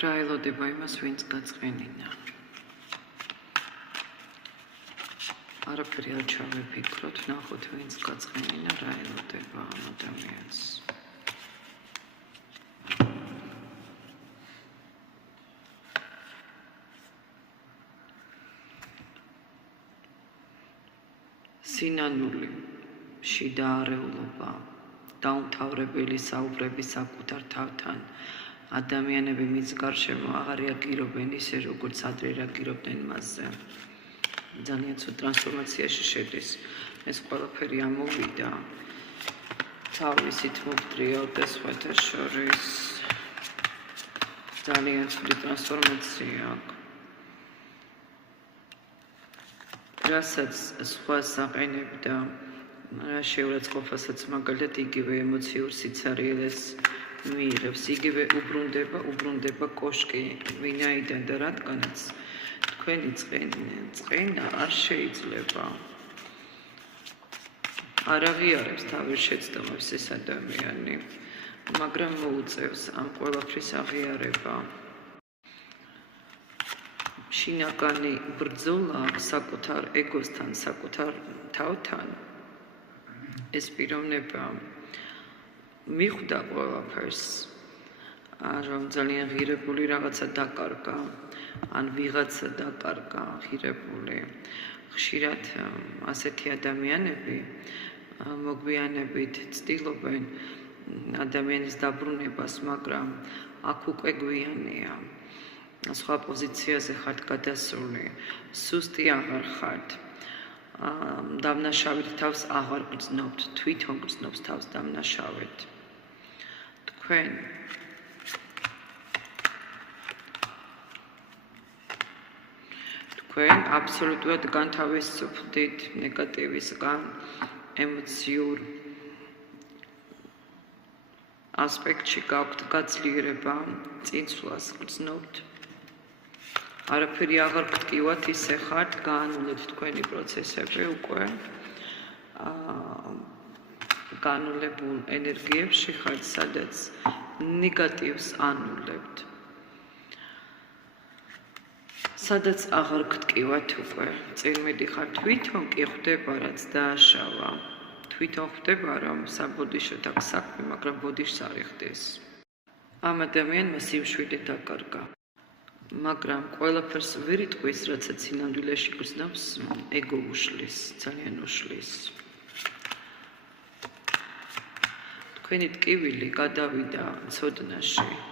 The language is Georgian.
რა ელოდება იმას, ვინც გაწყენინა. არაფერი არ ჩავეფიქროთ, ნახოთ, ვინც გაწყენინა, რა ელოდება ამ ადამიანს. სინანული, შიდა არეულობა, დაუმთავრებელი საუბრები საკუთარ თავთან, ადამიანები მის გარშემო აღარ რეაგირობენ ისე, როგორც ადრე რეაგირობდნენ მასზე. ძალიან ცუდ ტრანსფორმაციაში შედის. ეს ყველაფერი ამოვიდა. თავისით მოვდრიალდა სხვათა შორის. ძალიან ცუდი ტრანსფორმაცია აქვს. რასაც სხვას აყენებდა, რა შეურაცხყოფასაც მაგალითად იგივე ემოციურ სიცარიელეს მიიღებს, იგივე უბრუნდება კოშკი, ვინაიდან და რადგანაც თქვენი წყენა არ შეიძლება. არ აღიარებს თავის შეცდომებს ეს ადამიანი, მაგრამ მოუწევს ამ ყველაფრის აღიარება. შინაგანი ბრძოლა საკუთარ ეგოსთან, საკუთარ თავთან, ეს პიროვნება მიხვდა ყველაფერს, რომ ძალიან ღირებული რაღაცა დაკარგა, ან ვიღაცა დაკარგა ღირებული. ხშირად ასეთი ადამიანები მოგვიანებით ცდილობენ ადამიანის დაბრუნებას, მაგრამ აქ უკვე გვიანია. სხვა პოზიციაზე ხართ გადასული, სუსტი აღარ ხართ. დამნაშავედ თავს აღარ გრძნობთ, თვითონ გრძნობს თავს დამნაშავედ. თქვენ აბსოლუტურად განთავისუფლდით ნეგატივისგან, ემოციურ ასპექტში გაქვთ გაძლიერება, წინსვლას გრძნობთ. არაფერი აღარ გტკივათ, ისე ხართ, გაანულებთ თქვენი პროცესები უკვე. განულებულ ენერგიებში ხართ, სადაც ნეგატივს ანულებთ. სადაც აღარ გტკივათ უკვე. წინ მიდიხართ, თვითონ კი ხვდება, რაც დააშავა. თვითონ ხვდება, რომ საბოდიშოთ აქვს საქმე, მაგრამ ბოდიშს არ იხდის. ამ ადამიანმა სიმშვიდე დაკარგა. მაგრამ ყველაფერს ვერ იტყვის, რასაც სინამდვილეში გრძნობს, ეგო უშლის, ძალიან უშლის. თქვენი ტკივილი გადავიდა ცოდნაში.